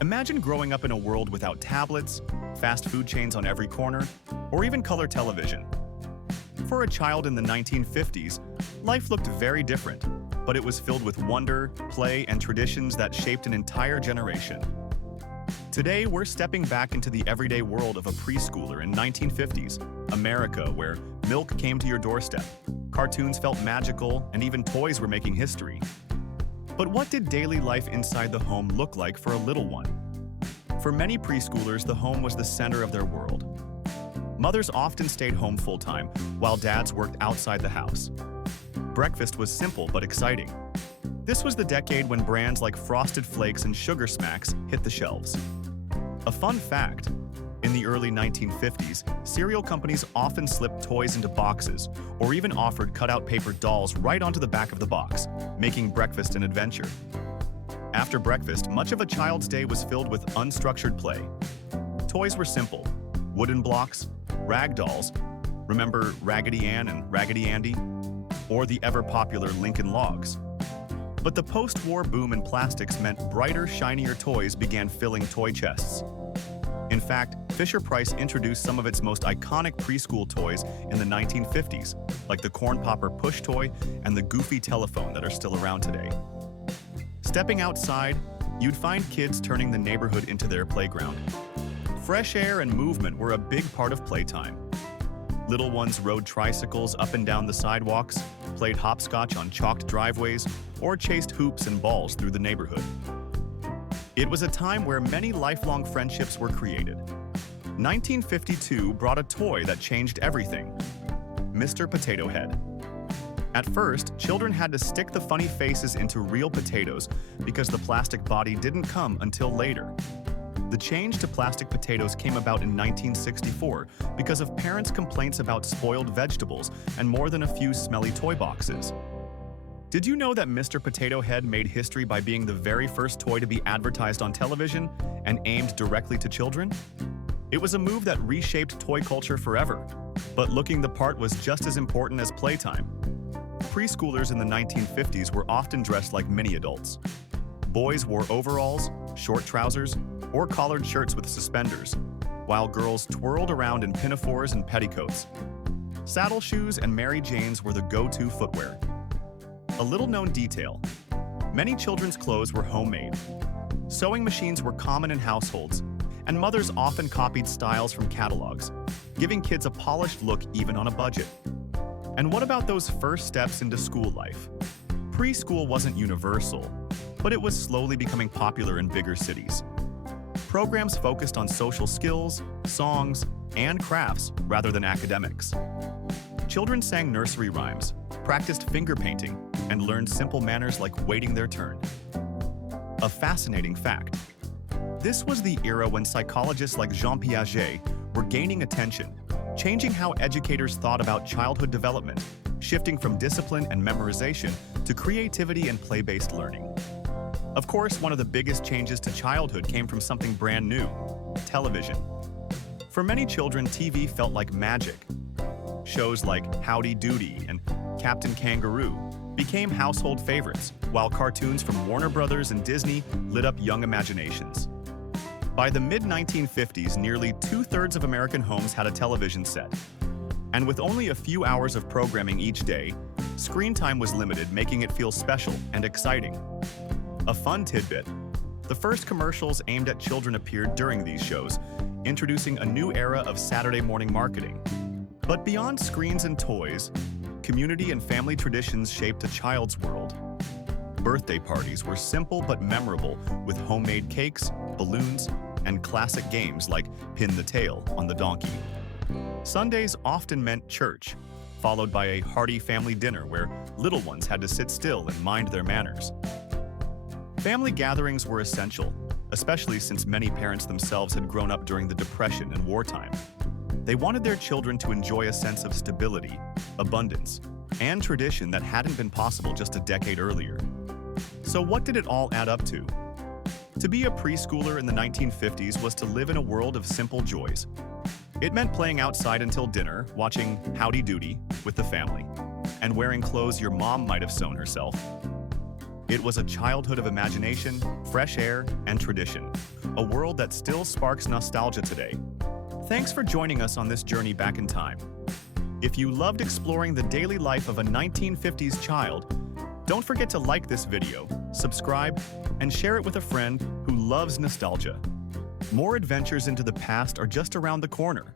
Imagine growing up in a world without tablets, fast food chains on every corner, or even color television. For a child in the 1950s, life looked very different, but it was filled with wonder, play, and traditions that shaped an entire generation. Today, we're stepping back into the everyday world of a preschooler in 1950s America, where milk came to your doorstep, cartoons felt magical, and even toys were making history. But what did daily life inside the home look like for a little one? For many preschoolers, the home was the center of their world. Mothers often stayed home full-time, while dads worked outside the house. Breakfast was simple but exciting. This was the decade when brands like Frosted Flakes and Sugar Smacks hit the shelves. A fun fact: in the early 1950s, cereal companies often slipped toys into boxes or even offered cutout paper dolls right onto the back of the box, making breakfast an adventure. After breakfast, much of a child's day was filled with unstructured play. Toys were simple: wooden blocks, rag dolls, remember Raggedy Ann and Raggedy Andy? Or the ever-popular Lincoln Logs. But the post-war boom in plastics meant brighter, shinier toys began filling toy chests. In fact, Fisher-Price introduced some of its most iconic preschool toys in the 1950s, like the Corn Popper push toy and the Goofy telephone that are still around today. Stepping outside, you'd find kids turning the neighborhood into their playground. Fresh air and movement were a big part of playtime. Little ones rode tricycles up and down the sidewalks, played hopscotch on chalked driveways, or chased hoops and balls through the neighborhood. It was a time where many lifelong friendships were created. 1952 brought a toy that changed everything: Mr. Potato Head. At first, children had to stick the funny faces into real potatoes because the plastic body didn't come until later. The change to plastic potatoes came about in 1964 because of parents' complaints about spoiled vegetables and more than a few smelly toy boxes. Did you know that Mr. Potato Head made history by being the very first toy to be advertised on television and aimed directly to children? It was a move that reshaped toy culture forever, but looking the part was just as important as playtime. Preschoolers in the 1950s were often dressed like mini adults. Boys wore overalls, short trousers, or collared shirts with suspenders, while girls twirled around in pinafores and petticoats. Saddle shoes and Mary Janes were the go-to footwear. A little-known detail: many children's clothes were homemade. Sewing machines were common in households, and mothers often copied styles from catalogs, giving kids a polished look even on a budget. And what about those first steps into school life? Preschool wasn't universal, but it was slowly becoming popular in bigger cities. Programs focused on social skills, songs, and crafts rather than academics. Children sang nursery rhymes, practiced finger painting, and learned simple manners like waiting their turn. A fascinating fact: this was the era when psychologists like Jean Piaget were gaining attention, changing how educators thought about childhood development, shifting from discipline and memorization to creativity and play-based learning. Of course, one of the biggest changes to childhood came from something brand new: television. For many children, TV felt like magic. Shows like Howdy Doody and Captain Kangaroo became household favorites, while cartoons from Warner Brothers and Disney lit up young imaginations. By the mid-1950s, nearly two-thirds of American homes had a television set. And with only a few hours of programming each day, screen time was limited, making it feel special and exciting. A fun tidbit: the first commercials aimed at children appeared during these shows, introducing a new era of Saturday morning marketing. But beyond screens and toys, community and family traditions shaped a child's world. Birthday parties were simple but memorable, with homemade cakes, balloons, and classic games like Pin the Tail on the Donkey. Sundays often meant church, followed by a hearty family dinner where little ones had to sit still and mind their manners. Family gatherings were essential, especially since many parents themselves had grown up during the Depression and wartime. They wanted their children to enjoy a sense of stability, abundance, and tradition that hadn't been possible just a decade earlier. So what did it all add up to? To be a preschooler in the 1950s was to live in a world of simple joys. It meant playing outside until dinner, watching Howdy Doody with the family, and wearing clothes your mom might have sewn herself. It was a childhood of imagination, fresh air, and tradition, a world that still sparks nostalgia today. Thanks for joining us on this journey back in time. If you loved exploring the daily life of a 1950s child, don't forget to like this video, subscribe, and share it with a friend who loves nostalgia. More adventures into the past are just around the corner.